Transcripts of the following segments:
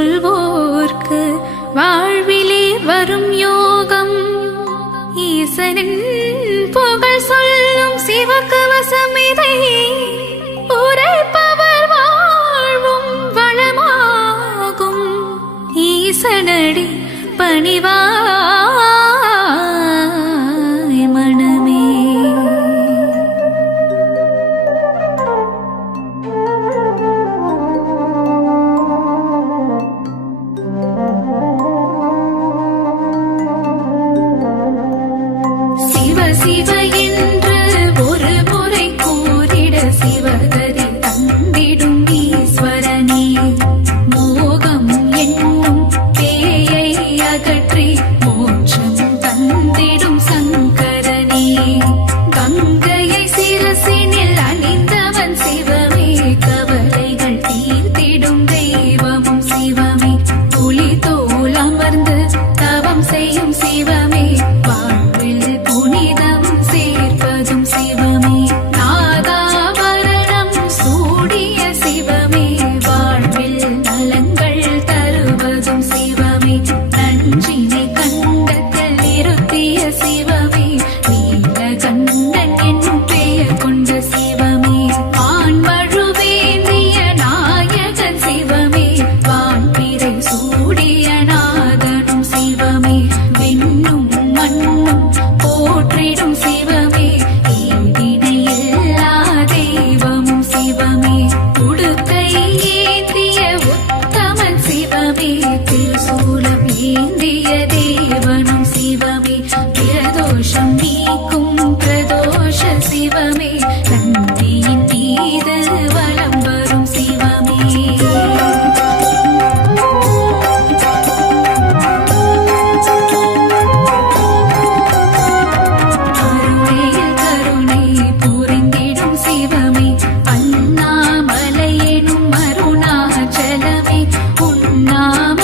சொல்வோர்க்கு வாழ்விலே வரும் யோகம். ஈசனின் புகழ் சொல்லும் சிவகவசம் இதை உரைப்பவர் வாழ்வும் வளமாகும். ஈசனடி பணிவாய் மனமே. சிவ சிவ என்று ஒரு முறை கூறிட சிவகதி தந்திடும் ஈஸ்வரனே. மோகம் என்னும் பேயை அகற்றி மோட்சம் தந்திடும் சங்கரனே. கங்கையை சிரசினில் அணிந்தவன் சிவமே. கவலைகள் தீர்த்திடும் தெய்வமும் சிவமே. புலி தோல் அமர்ந்து தவம் செய்யும் சிவமே. வாழ்வில் புனிதம் சேர்ப்பதும் சிவமே. நாகாபரணம் சூடிய சிவமே. வாழ்வில் நலங்கள் தருவதும் சிவமே. நஞ்சினை கண்டத்தில் நிறுத்திய சிவமே. நீலகண்டன் என்னும் பெயர் கொண்ட சிவமே. ஆண்மழுவேந்திய நாயகன் சிவமே. வான்பிறை சூடிய நாதனும் சிவமே. விண்ணும் மண்ணும் போற்றிடும் சிவமே. ஈடிணையில்லா தெய்வமும் சிவமே. உடுக்கை ஏந்திய உத்தமன் சிவமே. திருசூலம் ஏந்திய தேவனும் சிவமே. பிரதோஷம் நீக்கும் பிரதோஷ சிவமே. நந்தியின் மீது வலம் வரும் சிவமே. கருணையில் கருணை புரிந்திடும் சிவமே. அண்ணாமலை எனும் அருணாச்சலமே. உண்ணாம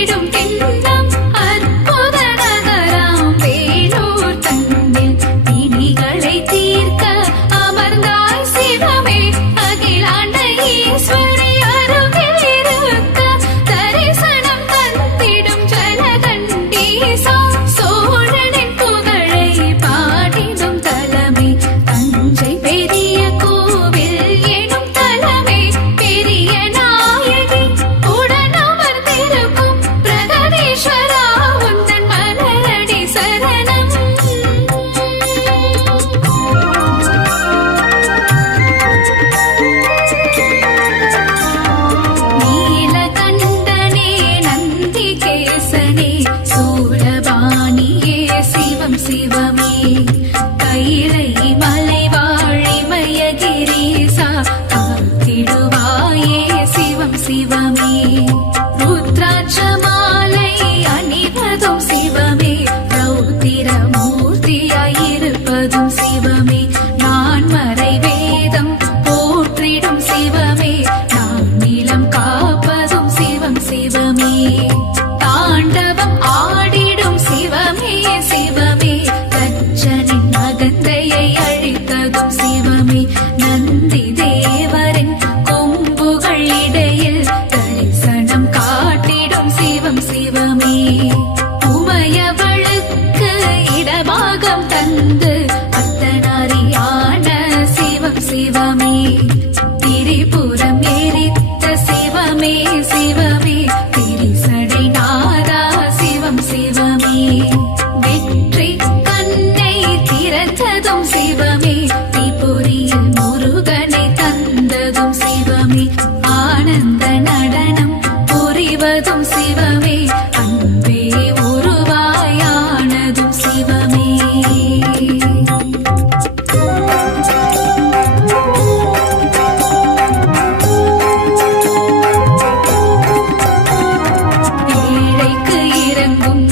போற்றிடும் திண்ணம் அற்புத நகராம் வேலூர் தன்னில் பிணிகளை தீர்க்க அமர்ந்தாய் சிவமே அகிலாண்ட ஈஸ்வரி அருகில் இருக்க தரிசனம் தந்திடும் ஜலகண்டீசா சோழனின் புகழை பாடிடும் தலமே தஞ்சை பெரிய கோவில் எனும் தலமே பெரிய நாயகி உடனமர்ந்திருக்கும் பிரகதீஸ்வரா உந்தன் மலரடி சரணம் நீலகண்டனே நந்திகேசனே சூலபாணியே சிவம் சிவமே கைலை மலை வாழிமயகிரீசா காத்திடுவாயே சிவம் சிவமே ருத்ராட்ச மாலை அணிவதும் சிவமே ரௌத்திரமூர்த்தியாயிருப்பதும் சிவமே நான் மறை வேதம் போற்றிடும் சிவமே நான் நிலம் காப்பதும் சிவம் சிவமே தாண்டவம் ஆடிடும் சிவமே சிவமே தச்சனின் அகந்தையை அழித்ததும் சிவமே நந்தி தேவரின் கொம்புகள் இடையில் தரிசனம் காட்டிடும் சிவம் சிவமே உமையவளுக்கு இடபாகம் தந்து அர்த்தநாரியான சிவம் சிவமே திரிபுரம் எரித்த சிவமே சிவமே திரிசடை நாதா சிவம் சிவமே வெற்றி கண்ணை திறந்ததும் சிவமே தீபொறியில் முருகனை தந்ததும் சிவமே ஆனந்த நடனம் புரிவதும் சிவமே அன்பே உருவாயானதும் சிவமே ஏழைக்கு இறங்கும்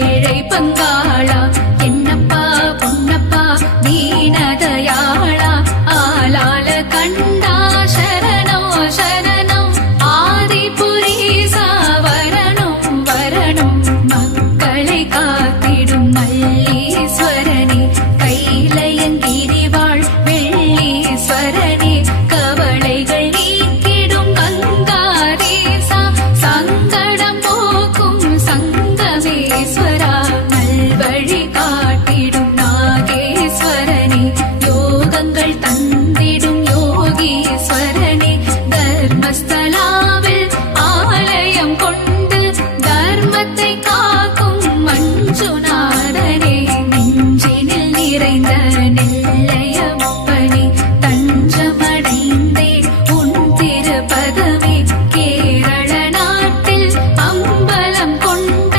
ஏழை பங்காளா என்னப்பா பொன்னப்பா தீனதயாளா ஆளால கண்டா சரணோ சரணம் ஆதிபுரீசா வரணும் வரணும் மக்களை காத்திடும் மல்லீஸ்வரனே கைலயங்கிரிவாள் வெள்ளீஸ்வரனே கவலைகள் நீக்கிடும் கங்காதீசா சங்கடம் போக்கும் சங்கமேஸ்வரா நல்வழி காட்டிடும் நாகேஸ்வரனே யோகங்கள் தந்திடும் யோகீஸ்வரனே தர்மஸ்தலாவில் ஆலயம் கொண்டு தர்மத்தை காக்கும் மஞ்சுநாதனே நெஞ்சினில் நிறைந்த நெல்லையப்பனே தஞ்சமடைந்தேன் உன் திருப்பதமே கேரள நாட்டில் அம்பலம் கொண்ட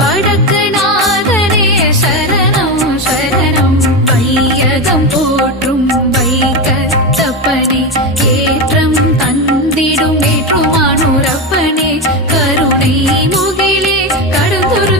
வடக்கு நாதனே சரணம் சரணம் வையகம் போற்றும் வைகத்தப்பனே ஏற்றம் தந்திடும் ஏற்றுமானூரப்பனே கருணை முகிலே கடுந்துரு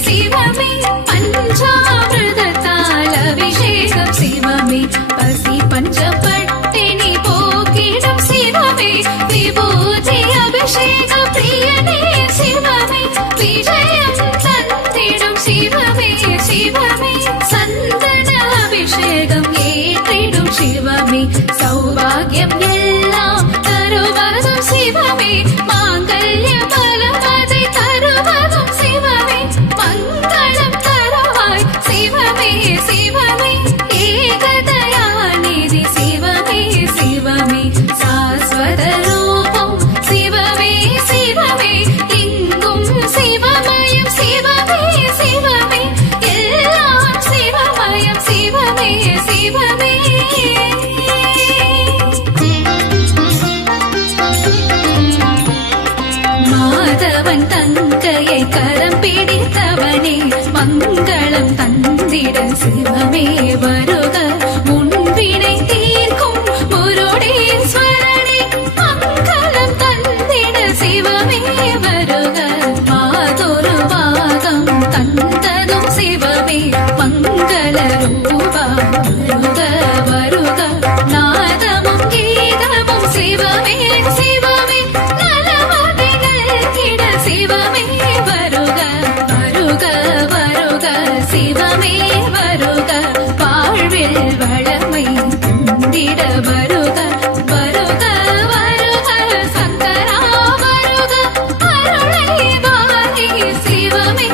சிவமே பஞ்சாமிர்தத்தால் அபிஷேகம் சிவமே பசி பஞ்சப்பட்டினி போக்கிடும் சிவமே விபூதி அபிஷேக பிரியனே சிவமே விஜயம் தந்திடும் சிவமே சிவமே சந்தன அபிஷேகம் ஏற்றிடும் சிவமே சௌபாகியம் எல்லாம் தருவதும் சிவமே மாங்கல்ய பலமதை தருவதும் சிவமே மங்களம் தருவாய் சிவமே சிவமே ஏகதயாநிதி சிவமே சிவமே சாஸ்வத ரூபம் சிவமே சிவமே எங்கும் சிவமயம் சிவமே சிவமே எல்லாம் சிவமயம் சிவமே சிவமே மாதவன் தங்கையை கரம் பிடித்தவனே மங்களம் தந்திட சிவமே வருக முன்பினை தீர்க்கும் முருடேஸ்வரனே மங்களம் தந்திட சிவமே வருக மாதொரு பாகம் தந்ததும் சிவமே மங்கள ரூபா வருக வருக நாதமும் கீதமும் சிவமே சிவமே சிவமே வருக வருக வருக சிவமே வருக வாழ்வில் வளமை தந்திட வருக வருக வருக சங்கரா வருக அருளை வாரி சிவமே